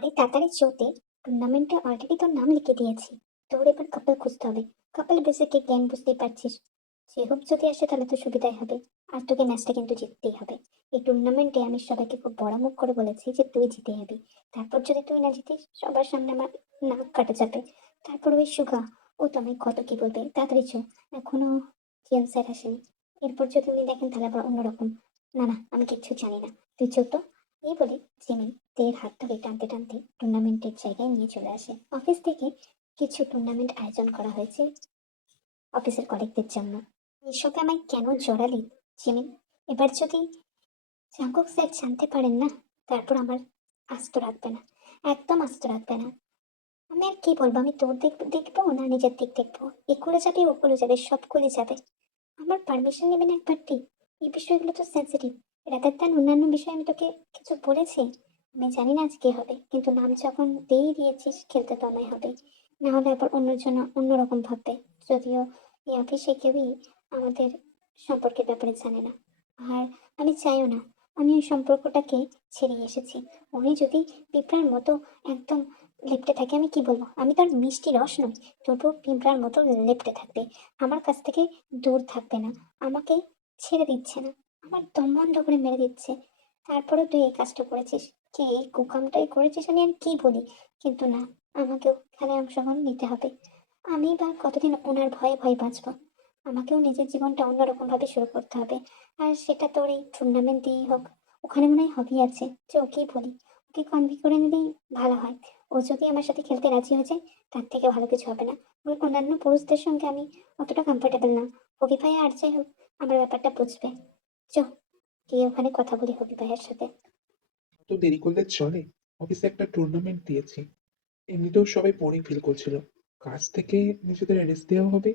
আরে তাড়াতাড়ি চোতে, টুর্নামেন্টে অলরেডি তোর নাম লিখে দিয়েছি। তোর এবার কাপল খুঁজতে হবে। কাপল বেসিকে গেম বুঝতেই পারছিস, যে হোপ যদি আসে তাহলে তো সুবিধাই হবে। আর তোকে ম্যাচটা কিন্তু জিততেই হবে। এই টুর্নামেন্টে আমি সবাইকে খুব বড় মুখ করে বলেছি যে তুই জিতে যাবি। তারপর যদি তুই না জিতিস সবার সামনে আমার নাক কাটা যাবে। তারপর ওই সুগা, ও তো আমায় কত কি বলবে। তাড়াতাড়ি চো, এখনো জিএম স্যার আসেনি। এরপর যদি উনি দেখেন তাহলে আবার অন্যরকম। না না, আমি কিচ্ছু জানি না, তুই চো তো। এই বলে জিমি তের হাত ধরে টানতে টানতে টুর্নামেন্টের জায়গায় নিয়ে চলে আসে। অফিস থেকে কিছু টুর্নামেন্ট আয়োজন করা হয়েছে অফিসের কলিগদের জন্য। এসবে আমায় কেন জড়ালি জিমি? এবার যদি জাঙ্কুক স্যার জানতে পারেন না, তারপর আমার আস্ত রাখবে না, একদম আস্ত রাখবে না। আমি আর কি বলবো, আমি তোর দিক দেখবো না নিজের দিক দেখবো? এগুলো যাবে ওগুলো যাবে, সবগুলো যাবে। আমার পারমিশন নেবেন একবারটি। এই বিষয়গুলো তো সেন্সিটিভ। রাতের দেন অন্যান্য বিষয়ে আমি তোকে কিছু বলেছি। আমি জানি না আজ কি হবে, কিন্তু নাম যখন দিয়ে দিয়েছিস খেলতে তো আমায় হবে। না হলে আবার অন্যের জন্য অন্যরকম ভাববে। যদিও এই অফিসে কেউই আমাদের সম্পর্কের ব্যাপারে জানে না। আর আমি চাইও না। আমি ওই সম্পর্কটাকে ছেড়ে এসেছি। উনি যদি পিঁপড়ার মতো একদম লেপ্টে থাকে, আমি কি বলবো? আমি তো আর মিষ্টি রস নই, তবুও পিঁপড়ার মতো লেপ্টে থাকবে। আমার কাছ থেকে দূর থাকবে না। আমাকে ছেড়ে দিচ্ছে না, আমার দম বন্ধ করে মেরে দিচ্ছে। তারপরে তুই এই কাজটা করেছিস, কি এই কুকামটাই করেছিস, আমি আর কি বলি। কিন্তু না, আমাকেও খেলায় অংশগ্রহণ নিতে হবে। আমি বা কতদিন ওনার ভয়ে ভয়ে বাঁচবো? আমাকেও নিজের জীবনটা অন্যরকম ভাবে শুরু করতে হবে। আর সেটা তোর এই টুর্নামেন্ট দিয়েই হোক। ওখানে মনে হয় হবি আছে, যে ওকেই বলি, ওকে কনভি করে নিলেই ভালো হয়। ও যদি আমার সাথে খেলতে রাজি হয়ে যায়, তার থেকে ভালো কিছু হবে না। ওই অন্যান্য পুরুষদের সঙ্গে আমি অতটা কমফোর্টেবল না। হবি ভাই আর যাই হোক, আমার ব্যাপারটা বুঝবে। চ, গিয়ে ওখানে কথা বলি হবি ভাইয়ের সাথে। তো দেরি করলে চলে? অফিসে একটা টুর্নামেন্ট দিয়েছি, এমনিতেও সবাই বোরিং ফিল করছিল। কাজ থেকে নিজেদের রেস্ট দেওয়া হবে,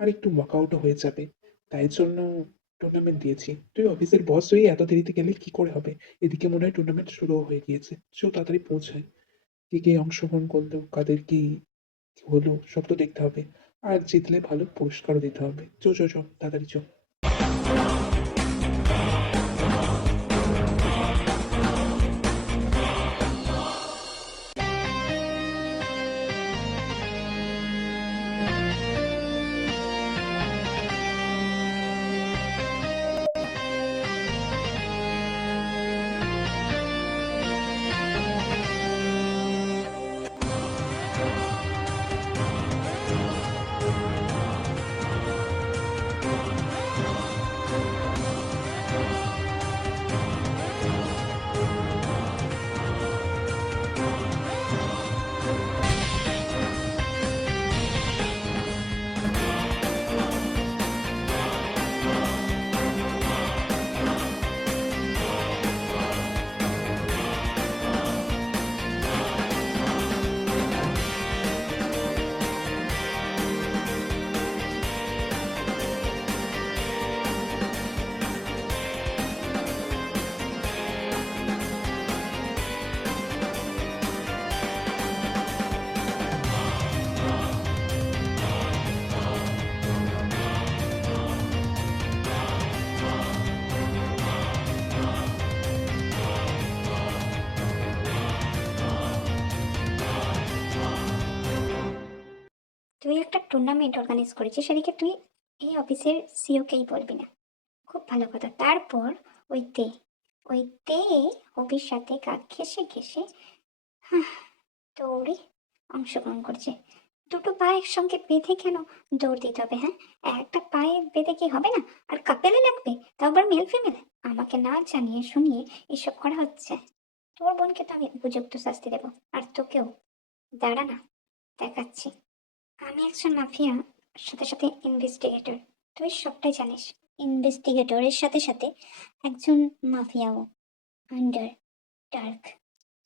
আর একটু ওয়ার্কআউটও হয়ে যাবে। তাই জন্য টুর্নামেন্ট দিয়েছি। তুই অফিসের বস হয়ে এত দেরিতে গেলে কি করে হবে? এদিকে মনে হয় টুর্নামেন্ট শুরুও হয়ে গিয়েছে। চল তাড়াতাড়ি পৌঁছায়। কে কে অংশগ্রহণ করলো, কাদের কি হলো, সব তো দেখতে হবে। আর জিতলে ভালো পুরস্কারও দিতে হবে। চো চো চো, তাড়াতাড়ি চো। তুই একটা টুর্নামেন্ট অর্গানাইজ করেছিস, সেদিকে তুই এই অফিসের সিওকেই বলবি না? খুব ভালো কথা। তারপর ওই তে ওই তে হবির সাথে কাক ঘেঁষে ঘেঁষে দৌড়ে অংশগ্রহণ করছে। দুটো পা একসঙ্গে বেঁধে কেন দৌড় দিতে হবে? হ্যাঁ, একটা পায়ে বেঁধে কি হবে না? আর কাপেলে লাগবে, তাও আবার মেল ফিমেল। আমাকে না জানিয়ে শুনিয়ে এসব করা হচ্ছে। তোর বোনকে তো আমি উপযুক্ত শাস্তি দেবো, আর তোকেও। দাঁড়া না, দেখাচ্ছি। আমি একজন মাফিয়া, সাথে সাথে ইনভেস্টিগেটর। তুই সবটাই জানিস। ইনভেস্টিগেটরের সাথে সাথে একজন মাফিয়াও, আন্ডার ডার্ক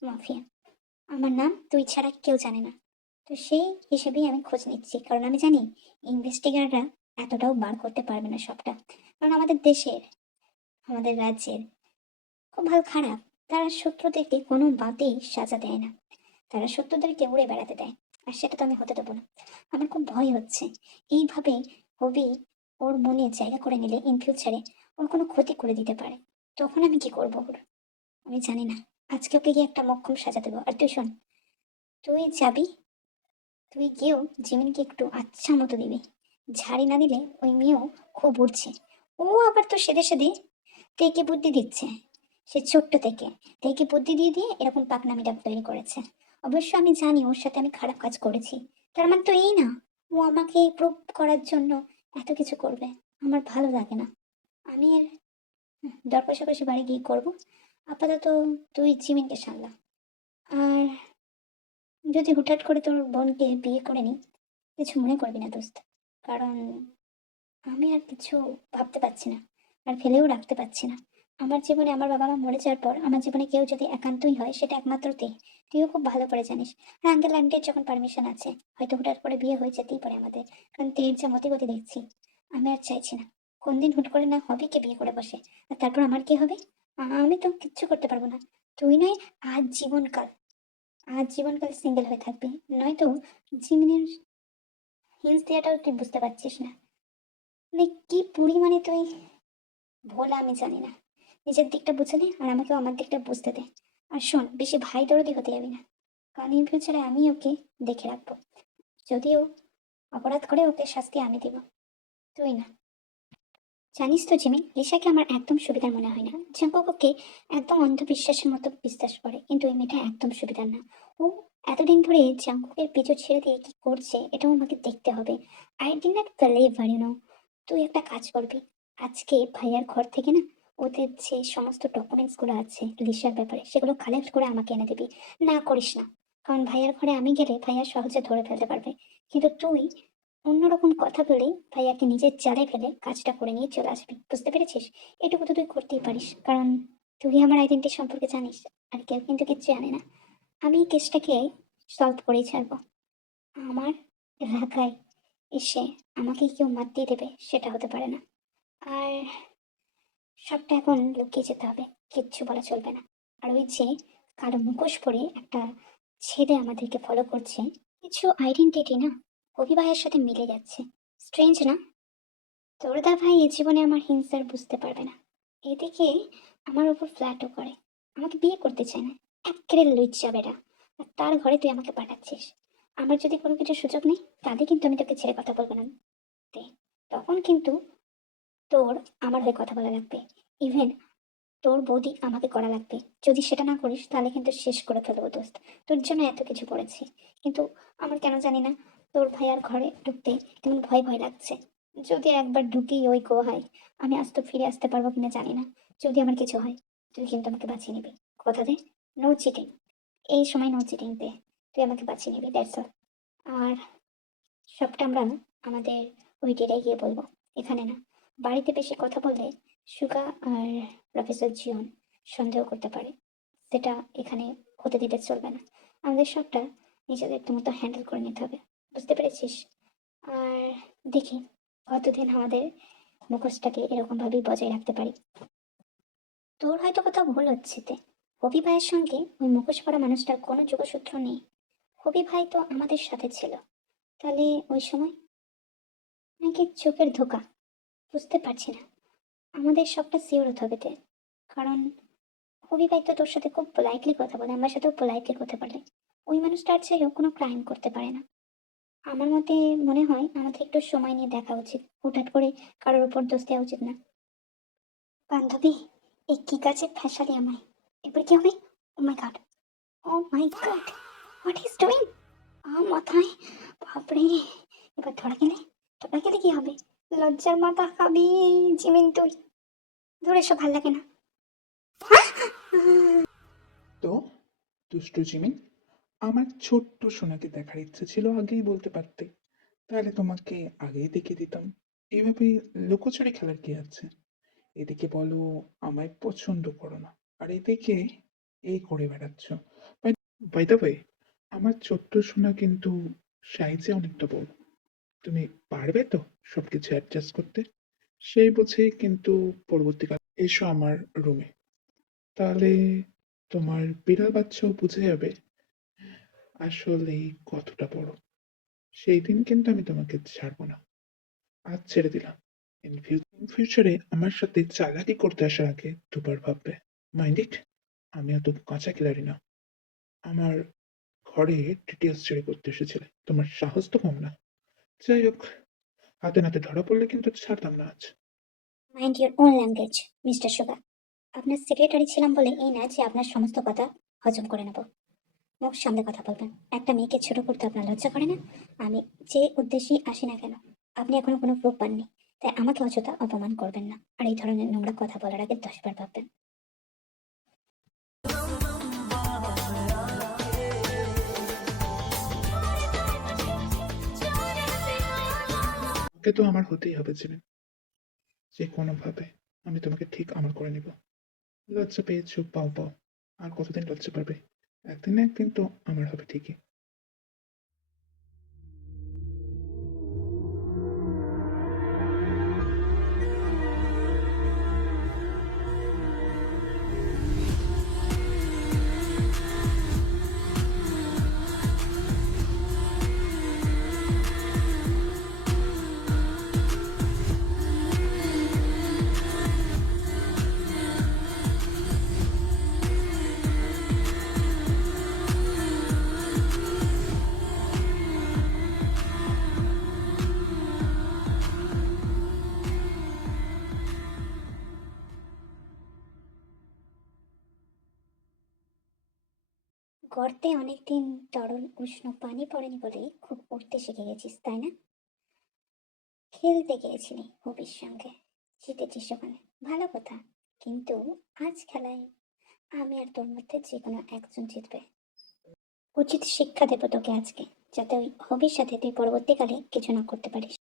মাফিয়া। আমার নাম তুই ছাড়া কেউ জানে না। তো সেই হিসেবেই আমি খোঁজ নিচ্ছি, কারণ আমি জানি ইনভেস্টিগাররা এতটাও বার করতে পারবে না সবটা। কারণ আমাদের দেশের, আমাদের রাজ্যের খুব ভালো খারাপ, তারা শত্রুদেরকে কোনো বাতেই সাজা দেয় না। তারা শত্রুদেরকে উড়ে বেড়াতে দেয়। আর সেটা তো আমি হতে দেবো না। আমার খুব ভয় হচ্ছে, এইভাবে হবি ওর মনে জায়গা করে নিলে ইন ফিউচারে ওর কোনো ক্ষতি করে দিতে পারে। তখন আমি কি করবো ওর? আমি জানি না। আজকে ওকে গিয়ে একটা মোক্ষম সাজা দেবো। আর তুই শোন, তুই যাবি, তুই গিয়েও জিমিনকে একটু আচ্ছা মতো দিবি। ঝাড়ি না দিলে ওই মেয়েও খুব উঠছে। ও আবার তো সেদে সেদে তেকে বুদ্ধি দিচ্ছে। সে ছোট্ট থেকে তেকে বুদ্ধি দিয়ে দিয়ে এরকম পাকনামিটা তৈরি করেছে। অবশ্য আমি জানি ওর সাথে আমি খারাপ কাজ করেছি, তার মানে তো এই না ও আমাকে প্রুভ করার জন্য এত কিছু করবে। আমার ভালো লাগে না। আমি এর দর কষাকষি বাড়ি গিয়ে করবো। আপাতত তুই জিমিনকে সামলা। আর যদি হুটহাট করে তোর বোনকে বিয়ে করে নি, কিছু মনে করবি না দোস্ত। কারণ আমি আর কিছু ভাবতে পারছি না, আর ফেলেও রাখতে পারছি না। আমার জীবনে আমার বাবা মা মরে যাওয়ার পর আমার জীবনে কেউ যদি একান্তই হয় সেটা একমাত্র তুই। তুইও খুব ভালো করে জানিস। আর আঙ্কেল আন্টির যখন পারমিশন আছে, হয়তো হুটহাট করে বিয়ে হয়ে যেতেই পারে আমাদের। কারণ তুই যা মতি গতি দেখছি, আমি আর চাইছি না কোন দিন হুট করে না হবে কে বিয়ে করে বসে। আর তারপর আমার কি হবে? আমি তো কিচ্ছু করতে পারবো না। তুই নয়, আজ জীবনকাল, আজ জীবনকাল সিঙ্গেল হয়ে থাকবি। নয়তো জিমিনের হিন্স দেওয়াটাও তুই বুঝতে পারছিস না। মানে কি পরিমাণে তুই ভোলা আমি জানি না। নিজের দিকটা বুঝে নে আর আমাকেও আমার দিকটা বুঝতে দে। আর শোন, বেশি ভাই দরদি হতে যাবি না। কারণ ইন ফিউচারে আমি ওকে দেখে রাখবো। যদিও অপরাধ করে ওকে শাস্তি আমি দিব, তুই না। জানিস তো জিমি, লিসাকে আমার একদম সুবিধার মনে হয় না। জাঙ্কুক ওকে একদম অন্ধবিশ্বাসের মতো বিশ্বাস করে, কিন্তু ওই মেয়েটা একদম সুবিধার না। ও এতদিন ধরে জাঙ্কুকের পিছু ছেড়ে দিয়ে কি করছে এটাও আমাকে দেখতে হবে। আই ডিড নট বিলিভ, তুই একটা কাজ করবি। আজকে ভাইয়ার ঘর থেকে না ওদের যে সমস্ত ডকুমেন্টস গুলো আছে লিসার ব্যাপারে সেগুলো কালেক্ট করে আমাকে এনে দিবি। না করিস না, কারণ ভাইয়ার ঘরে আমি গেলে ভাইয়া সহজে ধরে ফেলতে পারবে। কিন্তু তুই অন্যরকম কথা বলেই ভাইয়াকে নিজের জালে ফেলে কাজটা করে নিয়ে চলে আসবি, বুঝতে পেরেছিস? এটুকু তো তুই করতেই পারিস, কারণ তুই আমার আইডেন্টি সম্পর্কে জানিস। আর কেউ কিন্তু কিচ্ছু জানে না। আমি এই কেসটাকে সলভ করেই ছাড়বো। আমার এলাকায় এসে আমাকে কেউ মাত দিয়ে দেবে সেটা হতে পারে না। আর সবটা এখন লুকিয়ে যেতে হবে, কিচ্ছু বলা চলবে না। আর ওই যে কালো মুখোশ পরে একটা ছেলে আমাদেরকে ফলো করছে, কিছু আইডেন্টিটি না কবি ভাইয়ের সাথে মিলে যাচ্ছে। স্ট্রেঞ্জ না? তোর দা ভাই এ জীবনে আমার হিংসার বুঝতে পারবে না। এদিকে আমার উপর ফ্ল্যাটও করে, আমাকে বিয়ে করতে চায় না। এক্কেরে লুচ্চা বেটা। আর তার ঘরে তুই আমাকে পাঠাচ্ছিস। আমার যদি কোনো কিছু সুযোগ নেই, তাহলে কিন্তু আমি তোকে ছেড়ে কথা বলবো না। তে, তখন কিন্তু তোর আমার হয়ে কথা বলা লাগবে। ইভেন তোর বৌদি আমাকে করা লাগবে। যদি সেটা না করিস তাহলে কিন্তু শেষ করে ফেলবো দোস্ত। তোর জন্য এত কিছু করেছি, কিন্তু আমার কেন জানি না তোর ভাইয়ার ঘরে ঢুকতে কেমন ভয় ভয় লাগছে। যদি একবার ঢুকি ওই গুহায়, আমি আজ তো ফিরে আসতে পারবো কিনা জানি না। যদি আমার কিছু হয়, তুই কিন্তু আমাকে বাঁচিয়ে নিবি। কথা দে। No cheating. এই সময় নো চিটিং দে। তুই আমাকে বাঁচিয়ে নিবি, দ্যাটস অল। আর সবটা আমরা আমাদের ওই ডেটায় গিয়ে বলবো, এখানে না। বাড়িতে বেশি কথা বললে সুগা আর প্রফেসর জিওন সন্দেহ করতে পারে। সেটা এখানে হতে দিতে চলবে না। আমাদের সবটা নিজেদের মতো হ্যান্ডেল করে নিতে হবে, বুঝতে পেরেছিস? আর দেখি কতদিন আমাদের মুখোশটাকে এরকম ভাবেই বজায় রাখতে পারি। তোর হয়তো কোথাও ভুল হচ্ছে তে। হবি ভাইয়ের সঙ্গে ওই মুখোশ পরা মানুষটার কোনো যোগসূত্র নেই। হবি ভাই তো আমাদের সাথে ছিল, তাহলে ওই সময় নাকি চোখের ধোকা, বুঝতে পারছি না। আমাদের সবটা সিওর হতে হবে তে। কারণ হবি ভাই তো তোর সাথে খুব পোলাইটলি কথা বলে, আমার সাথেও পোলাইটলি কথা বলে। ওই মানুষটার চেয়েও কোনো ক্রাইম করতে পারে না। আমার মতে মনে হয় আমাদের একটু সময় নিয়ে দেখা উচিত। হুটহাট করে কারোর উপর দোষ দেওয়া উচিত না। বান্ধবী, এই কি কাজে ফেঁসালি আমায়? এবার কি হবে? Oh my god, oh my god, what is doing? মাথায়, বাপরে। এবার ধরা গেলে কি হবে? লজ্জার মাথা খাবি জিমিন তুই। ধরে এসব ভাল লাগে না। তো দুষ্টু জিমিন, আমার ছোট্ট সোনাকে দেখার ইচ্ছে ছিল আগেই বলতে পারতে, তাহলে তোমাকে আগেই দেখিয়ে দিতাম। এইভাবে লুকোচুরি খেলার কি আছে? এদিকে বলো আমায় পছন্দ করো না, আর এদিকে এই করে বেড়াচ্ছ। বাই দ্য ওয়ে, আমার ছোট্ট সোনা কিন্তু সাইজে অনেকটা বড়। তুমি পারবে তো সবকিছু অ্যাডজাস্ট করতে? সেই বুঝে কিন্তু পরবর্তীকালে এসো আমার রুমে, তাহলে তোমার বিড়াল বাচ্চাও বুঝে যাবে আসলে কতটা বড়। সেই দিন কিন্তু আমি তোমাকে ছাড়বো না। আজ ছেড়ে দিলাম, ইন ফিউচারে আমার সাথে চালাকি করতে আসার আগে দুবার ভাববে। Mind it. আমি এত কাঁচা খিলাড়ি না। আমার ঘরে ডিটেলস চুরি করতে এসেছিলে, তোমার সাহস তো কম না। যাই হোক, হাতে নাতে ধরা পড়লে কিন্তু ছাড়তাম না আজ। Mind your own language, mister Suga. আপনার সেক্রেটারি ছিলাম বলে এই না যে আপনার সমস্ত কথা হজম করে নেব। মুখ সামলে কথা বলবেন। একটা মেয়েকে ছোট করতে আপনার লজ্জা করে না? আমি যে উদ্দেশ্যেই আসি না কেন, আপনি এখনো কোনো প্রুফ পাননি, তাই আমাকে অযথা অপমান করবেন না। আর এই ধরনের নোংরা কথা বলার আগে 10 বার ভাববেন। ওকে তো আমার হতেই হবে জিমিন, যে কোনোভাবে আমি তোমাকে ঠিক আমার করে নিব। লজ্জা পেয়েছো, পাও পাও। আর কতদিন লজ্জা পাবে? একদিন না একদিন তো আমার হবে ঠিকই। গর্তে অনেকদিন তরল উষ্ণ পানি পড়েনি বলেই খুব উঠতে শিখে গেছিস, তাই না? খেলতে গিয়েছিলি হবির সঙ্গে, জিতেছিস ওখানে, ভালো কথা। কিন্তু আজ খেলায় আমি আর তোর মধ্যে যে কোনো একজন জিতবে। উচিত শিক্ষা দেবো তোকে আজকে, যাতে ওই হবির সাথে তুই পরবর্তীকালে কিছু না করতে পারিস।